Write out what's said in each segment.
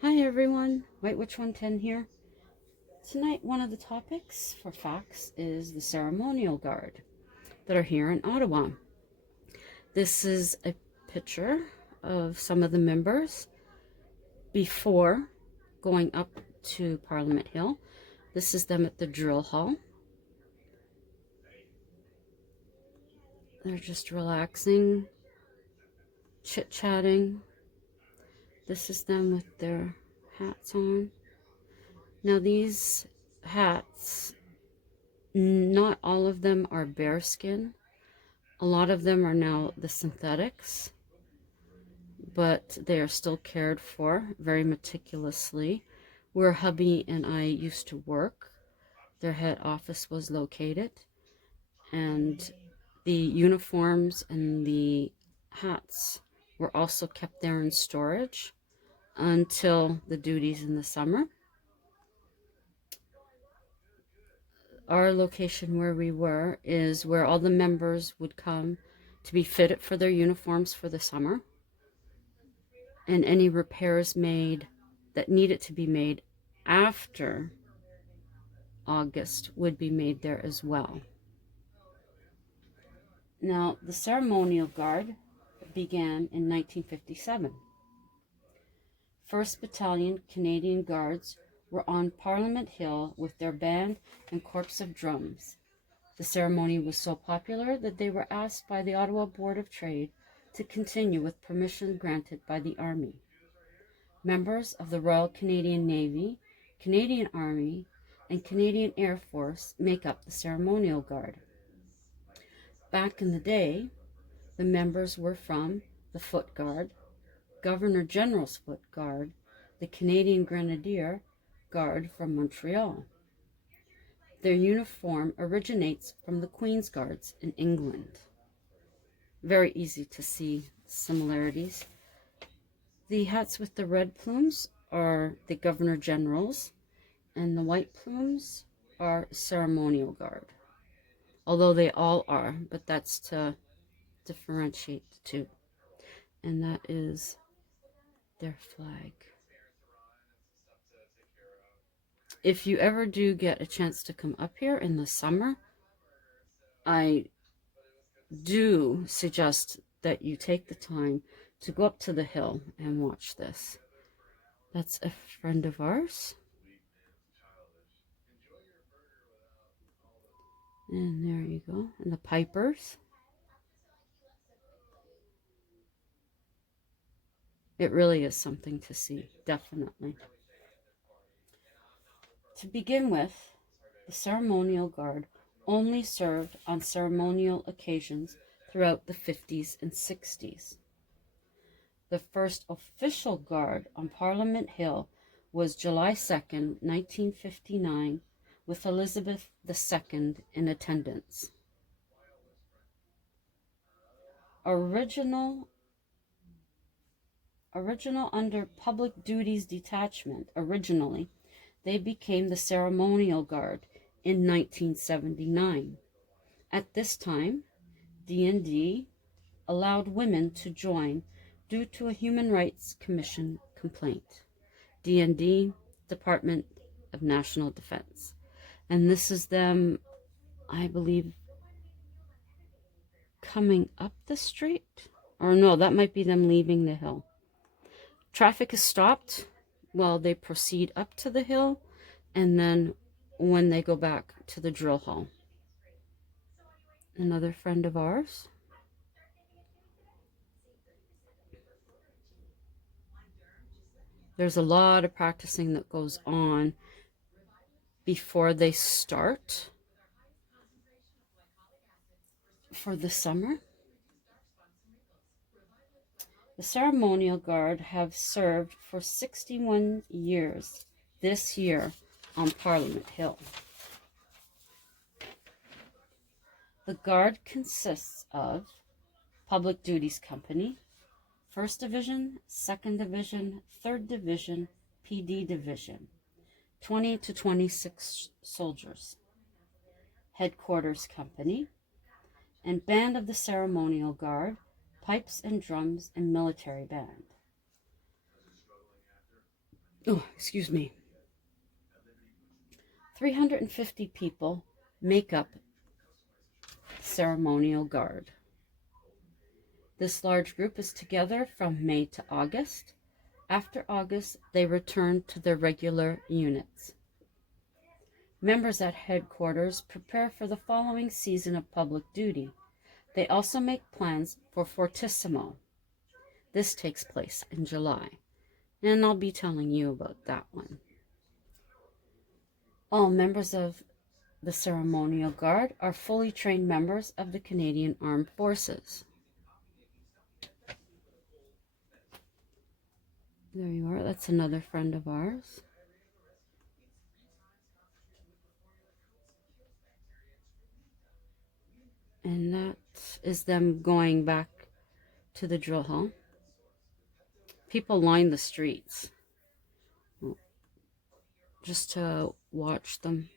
Hi everyone, White Witch 110 here. Tonight one of the topics for facts is the Ceremonial Guard that are here in Ottawa. This is a picture of some of the members before going up to Parliament Hill. This is them at the drill hall. They're just relaxing, chit-chatting. This is them with their hats on. Now these hats, not all of them are bearskin. A lot of them are now the synthetics, but they are still cared for very meticulously. Where hubby and I used to work, their head office was located, and the uniforms and the hats were also kept there in storage until the duties in the summer. Our location where we were is where all the members would come to be fitted for their uniforms for the summer, and any repairs made that needed to be made after August would be made there as well. Now, the Ceremonial Guard began in 1957. 1st Battalion Canadian Guards were on Parliament Hill with their band and corps of drums. The ceremony was so popular that they were asked by the Ottawa Board of Trade to continue with permission granted by the Army. Members of the Royal Canadian Navy, Canadian Army, and Canadian Air Force make up the Ceremonial Guard. Back in the day, the members were from the Foot Guard, Governor General's Foot Guard, the Canadian Grenadier Guard from Montreal. Their uniform originates from the Queen's Guards in England. Very easy to see similarities. The hats with the red plumes are the Governor General's, and the white plumes are Ceremonial Guard. Although they all are, but that's to differentiate the two. And that is their flag. If you ever do get a chance to come up here in the summer, I do suggest that you take the time to go up to the hill and watch this. That's a friend of ours. And there you go. And the pipers. It really is something to see, definitely. To begin with, the Ceremonial Guard only served on ceremonial occasions throughout the 50s and 60s. The first official guard on Parliament Hill was July 2nd, 1959, with Elizabeth II in attendance. Original under Public Duties Detachment, originally, they became the Ceremonial Guard in 1979. At this time, D&D allowed women to join due to a Human Rights Commission complaint. D&D, Department of National Defense. And this is them, I believe, coming up the street. Or no, that might be them leaving the hill. Traffic is stopped while they proceed up to the hill, and then when they go back to the drill hall. Another friend of ours. There's a lot of practicing that goes on before they start for the summer. The Ceremonial Guard have served for 61 years this year on Parliament Hill. The Guard consists of Public Duties Company, 1st Division, 2nd Division, 3rd Division, PD Division, 20 to 26 soldiers, Headquarters Company, and Band of the Ceremonial Guard, pipes and drums, and military band. Oh, excuse me. 350 people make up Ceremonial Guard. This large group is together from May to August. After August, they return to their regular units. Members at headquarters prepare for the following season of public duty. They also make plans for Fortissimo. This takes place in July, and I'll be telling you about that one. All members of the Ceremonial Guard are fully trained members of the Canadian Armed Forces. There you are. That's another friend of ours. And that is them going back to the drill hall. People line the streets just to watch them.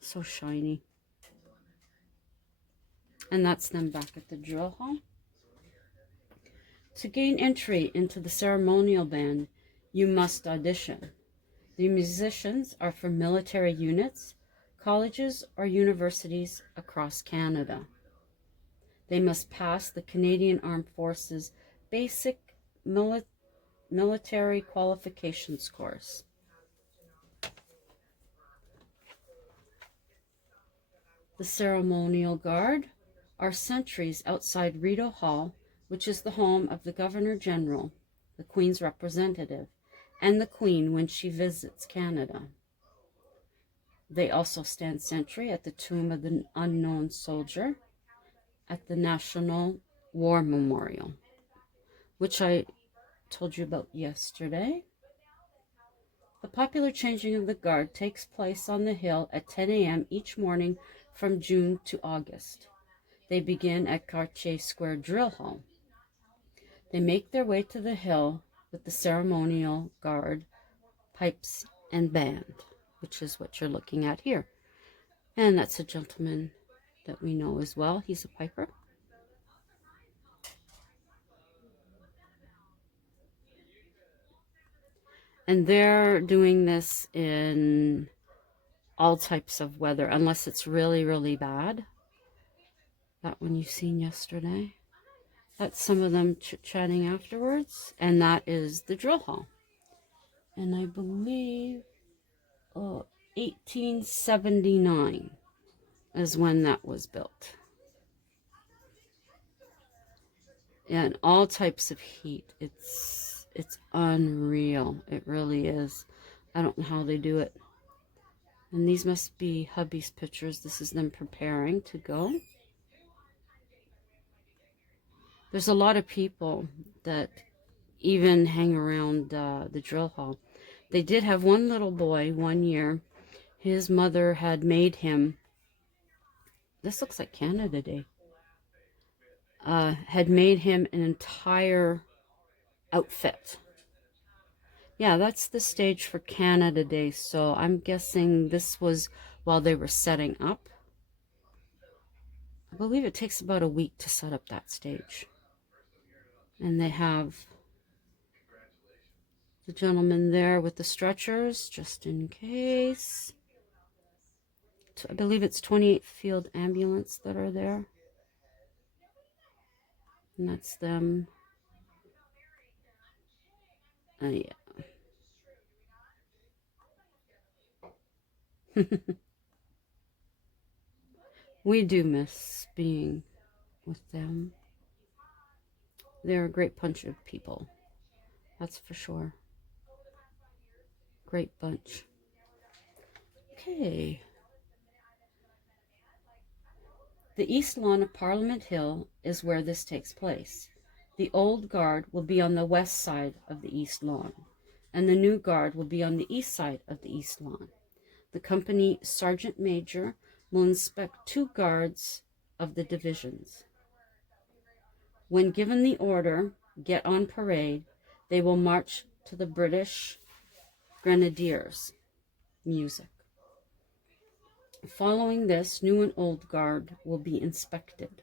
So shiny. And that's them back at the drill hall. To gain entry into the ceremonial band, you must audition. The musicians are from military units, colleges, or universities across Canada. They must pass the Canadian Armed Forces Basic Military Qualifications course. The Ceremonial Guard are sentries outside Rideau Hall, which is the home of the Governor General, the Queen's representative, and the Queen when she visits Canada. They also stand sentry at the Tomb of the Unknown Soldier at the National War Memorial, which I told you about yesterday. The popular changing of the guard takes place on the hill at 10 a.m. each morning from June to August. They begin at Cartier Square Drill Hall. They make their way to the hill with the ceremonial guard, pipes, and band, which is what you're looking at here. And that's a gentleman that we know as well. He's a piper. And they're doing this in all types of weather, unless it's really, really bad. That one you've seen yesterday. That's some of them chit-chatting afterwards. And that is the drill hall. And I believe 1879 is when that was built. And all types of heat. It's unreal. It really is. I don't know how they do it. And these must be hubby's pictures. This is them preparing to go. There's a lot of people that even hang around the drill hall. They did have one little boy one year. His mother had made him, this looks like Canada Day, had made him an entire outfit. Yeah, that's the stage for Canada Day, so I'm guessing this was while they were setting up. I believe it takes about a week to set up that stage. And they have the gentleman there with the stretchers, just in case. I believe it's 28th Field Ambulance that are there. And that's them. Yeah. We do miss being with them. They're a great bunch of people. That's for sure. Great bunch. Okay. The east lawn of Parliament Hill is where this takes place. The old guard will be on the west side of the east lawn, and the new guard will be on the east side of the east lawn. The company sergeant major will inspect 2 guards of the divisions. When given the order, get on parade, they will march to the British Grenadiers music. Following this, new and old guard will be inspected.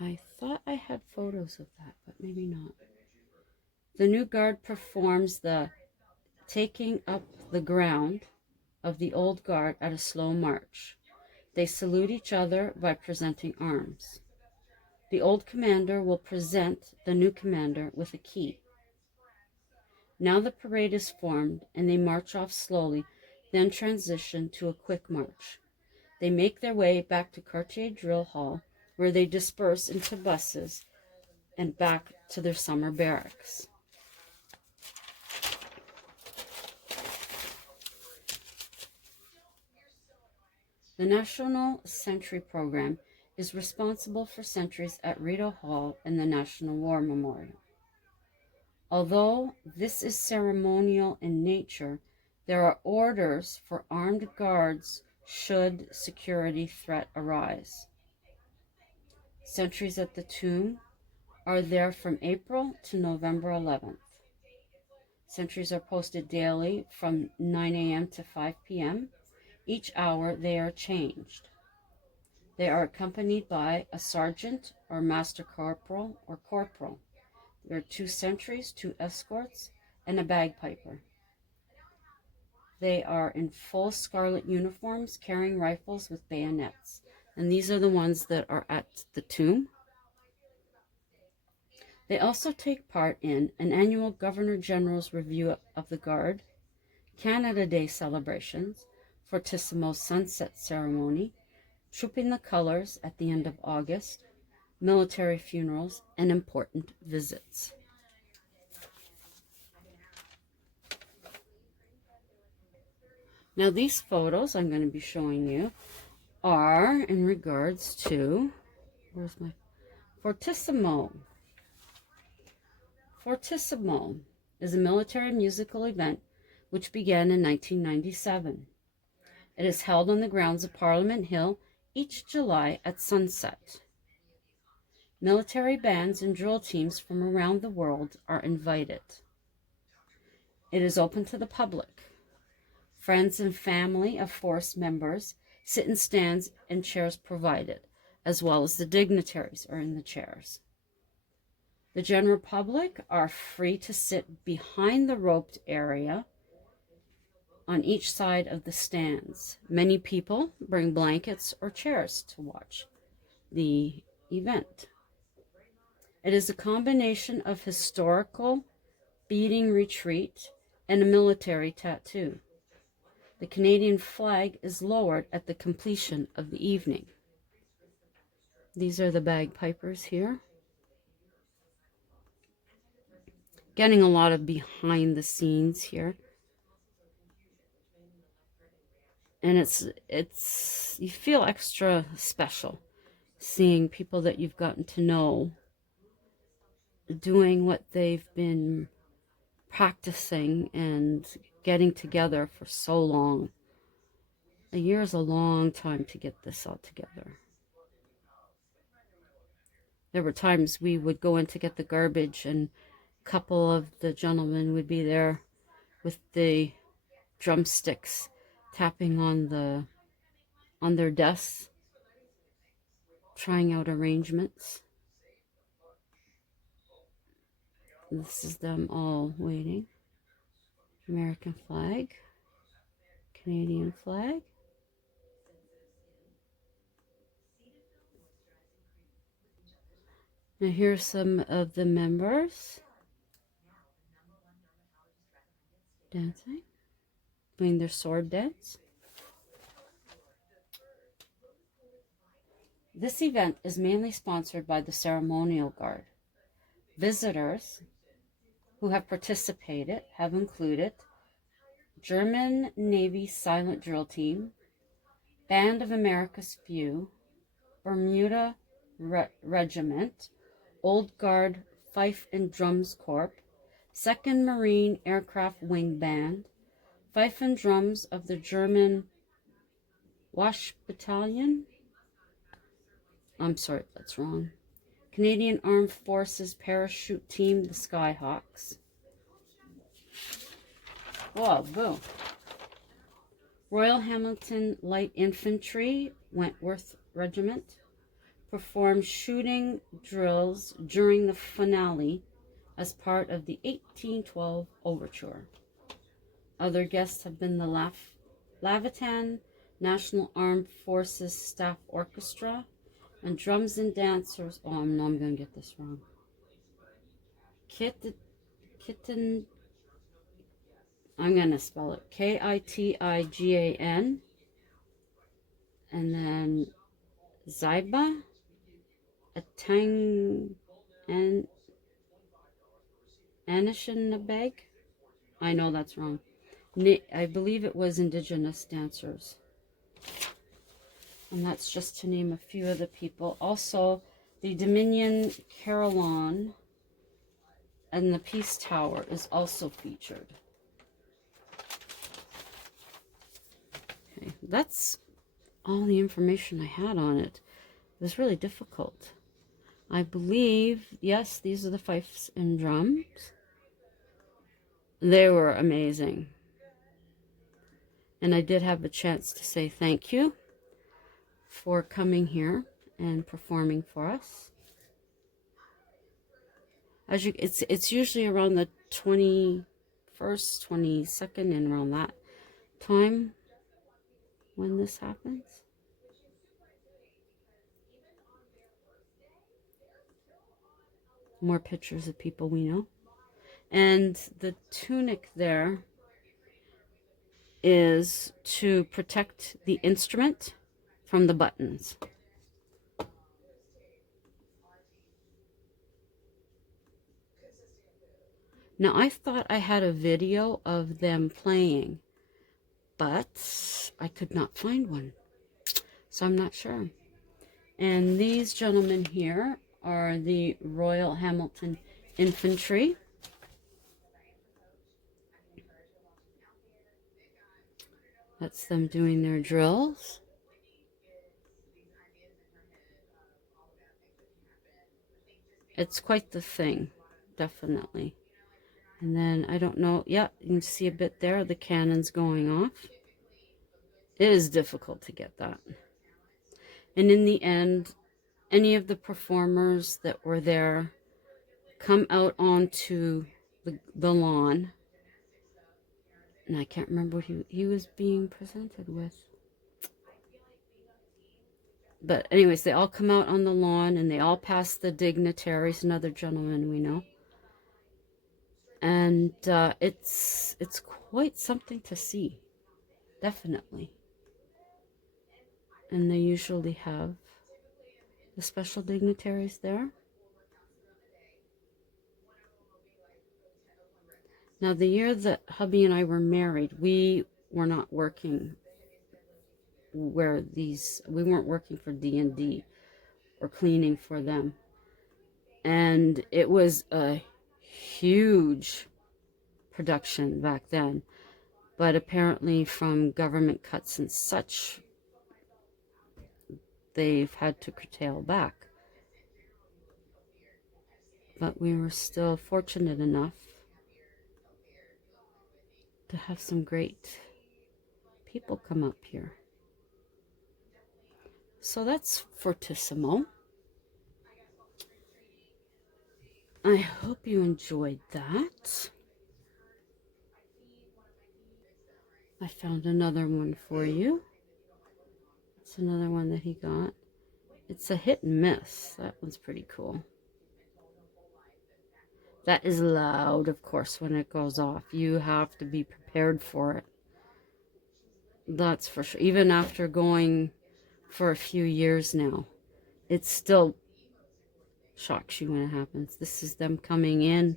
I thought I had photos of that, but maybe not. The new guard performs the taking up the ground of the old guard at a slow march. They salute each other by presenting arms. The old commander will present the new commander with a key. Now the parade is formed and they march off slowly, then transition to a quick march. They make their way back to Cartier Drill Hall, where they disperse into buses and back to their summer barracks. The National Sentry Program is responsible for sentries at Rideau Hall and the National War Memorial. Although this is ceremonial in nature, there are orders for armed guards should security threat arise. Sentries at the tomb are there from April to November 11th. Sentries are posted daily from 9 a.m. to 5 p.m. Each hour they are changed. They are accompanied by a sergeant or master corporal or corporal. There are 2 sentries, 2 escorts, and a bagpiper. They are in full scarlet uniforms, carrying rifles with bayonets. And these are the ones that are at the tomb. They also take part in an annual Governor General's Review of the Guard, Canada Day celebrations, Fortissimo Sunset Ceremony, Trooping the Colors at the end of August, military funerals, and important visits. Now these photos I'm going to be showing you are in regards to, where's my Fortissimo. Fortissimo is a military musical event which began in 1997. It is held on the grounds of Parliament Hill each July at sunset. Military bands and drill teams from around the world are invited. It is open to the public. Friends and family of force members sit in stands and chairs provided, as well as the dignitaries are in the chairs. The general public are free to sit behind the roped area on each side of the stands. Many people bring blankets or chairs to watch the event. It is a combination of historical beating retreat and a military tattoo. The Canadian flag is lowered at the completion of the evening. These are the bagpipers here. Getting a lot of behind the scenes here. And it's you feel extra special seeing people that you've gotten to know doing what they've been practicing and getting together for so long. A year is a long time to get this all together. There were times we would go in to get the garbage and a couple of the gentlemen would be there with the drumsticks tapping on their desks, trying out arrangements. This is them all waiting. American flag, Canadian flag. Now here's some of the members dancing, doing their sword dance. This event is mainly sponsored by the Ceremonial Guard. Visitors who have participated have included German Navy Silent Drill Team, Band of America's Few, Bermuda Regiment, Old Guard Fife and Drums Corps, 2nd Marine Aircraft Wing Band, Fife and Drums of the German Wash Battalion. I'm sorry, that's wrong. Canadian Armed Forces Parachute Team, the Skyhawks. Whoa, boo. Royal Hamilton Light Infantry, Wentworth Regiment, performed shooting drills during the finale as part of the 1812 Overture. Other guests have been the Lavitan National Armed Forces Staff Orchestra and drums and dancers. Oh, I'm going to get this wrong. Kitten. I'm going to spell it Kitigan. And then Zyba, Atang, and Anishinabeg. I know that's wrong. I believe it was Indigenous dancers. And that's just to name a few of the people. Also, the Dominion Carillon and the Peace Tower is also featured. Okay, that's all the information I had on it. It was really difficult. I believe, yes, these are the fifes and drums. They were amazing. And I did have a chance to say thank you for coming here and performing for us. It's usually around the 21st, 22nd, and around that time when this happens. More pictures of people we know. And the tunic there is to protect the instrument from the buttons. Now, I thought I had a video of them playing, but I could not find one, so I'm not sure. And these gentlemen here are the Royal Hamilton Infantry. That's them doing their drills. It's quite the thing, definitely. And then, I don't know, yeah, you can see a bit there, the cannons going off. It is difficult to get that. And in the end, any of the performers that were there come out onto the lawn. And I can't remember who he was being presented with. But anyways, they all come out on the lawn and they all pass the dignitaries, another gentleman we know. And it's quite something to see, definitely. And they usually have the special dignitaries there. Now, the year that hubby and I were married, we were not working we weren't working for D&D or cleaning for them. And it was a huge production back then. But apparently from government cuts and such, they've had to curtail back. But we were still fortunate enough to have some great people come up here. So that's Fortissimo. I hope you enjoyed that. I found another one for you. It's another one that he got. It's a hit and miss. That one's pretty cool. That is loud, of course, when it goes off. You have to be prepared for it. That's for sure. Even after going for a few years now, it still shocks you when it happens. This is them coming in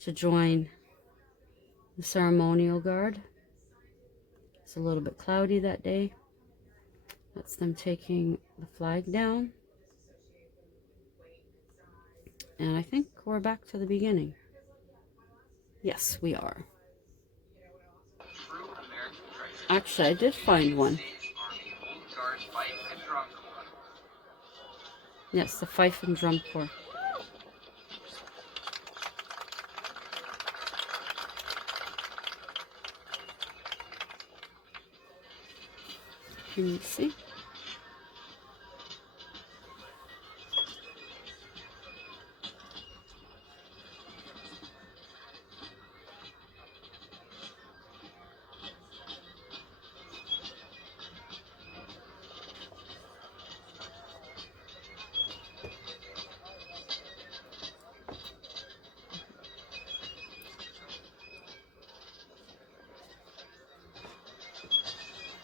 to join the Ceremonial Guard. It's a little bit cloudy that day. That's them taking the flag down. And I think we're back to the beginning. Yes, we are. Actually, I did find one. Yes, the Fife and Drum Corps. Can you see?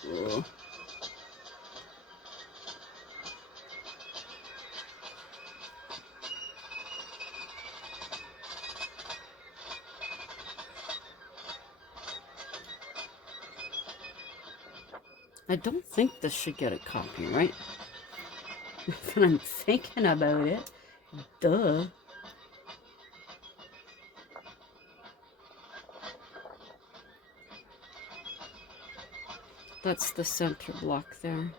Whoa. I don't think this should get a copyright. But I'm thinking about it. Duh. That's the center block there.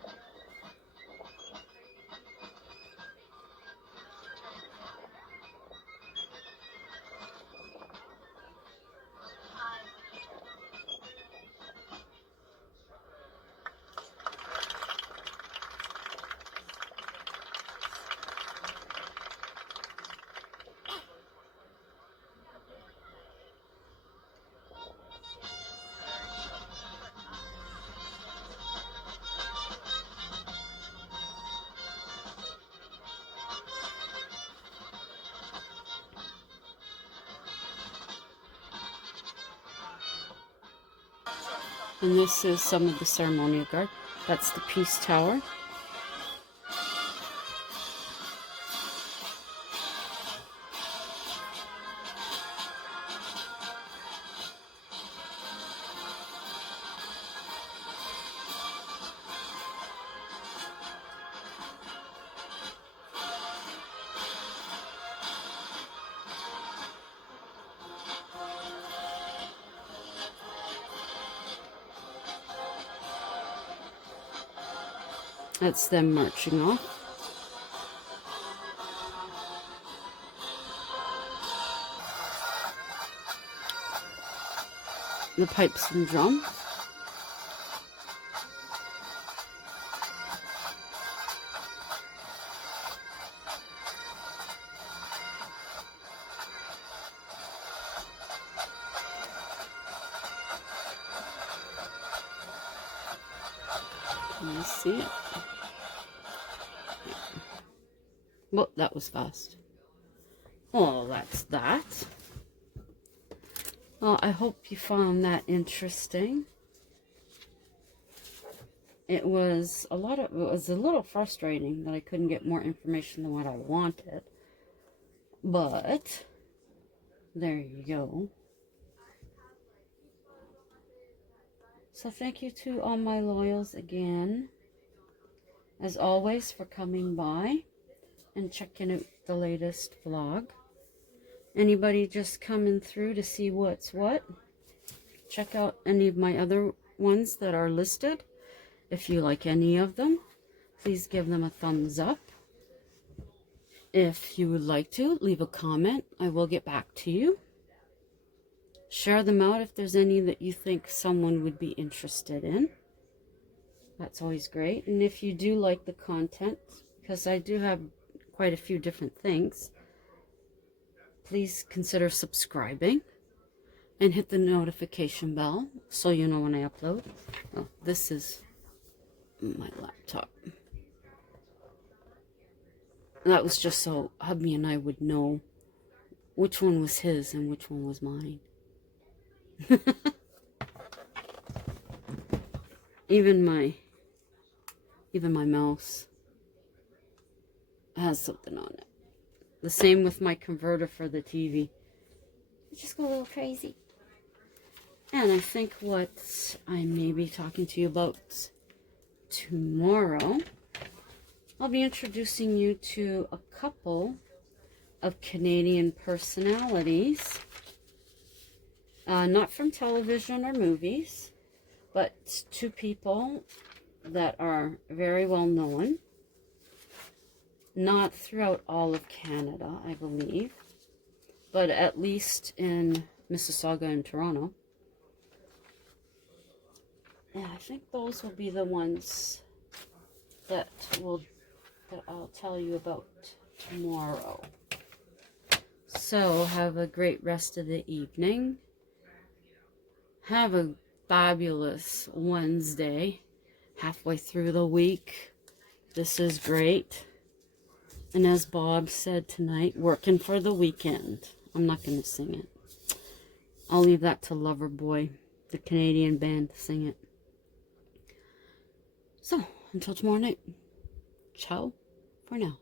And this is some of the Ceremonial Guard. That's the Peace Tower. That's them marching off. The pipes and drums. Can you see it? Well, that was fast. Oh, that's that. Well, I hope you found that interesting. It was a little frustrating that I couldn't get more information than what I wanted. But there you go. So thank you to all my loyals again, as always, for coming by and checking out the latest vlog. Anybody just coming through to see what's what, check out any of my other ones that are listed. If you like any of them, please give them a thumbs up. If you would like to, leave a comment. I will get back to you. Share them out if there's any that you think someone would be interested in. That's always great. And if you do like the content, because I do have quite a few different things, please consider subscribing and hit the notification bell so you know when I upload. Oh, this is my laptop. That was just so hubby and I would know which one was his and which one was mine. Even my mouse has something on it. The same with my converter for the TV. I just go a little crazy. And I think what I may be talking to you about tomorrow, I'll be introducing you to a couple of Canadian personalities. Not from television or movies, but two people that are very well known. Not throughout all of Canada, I believe, but at least in Mississauga and Toronto. Yeah, I think those will be the ones that I'll tell you about tomorrow. So have a great rest of the evening. Have a fabulous Wednesday. Halfway through the week. This is great. And as Bob said tonight, working for the weekend. I'm not going to sing it. I'll leave that to Loverboy, the Canadian band, to sing it. So, until tomorrow night. Ciao for now.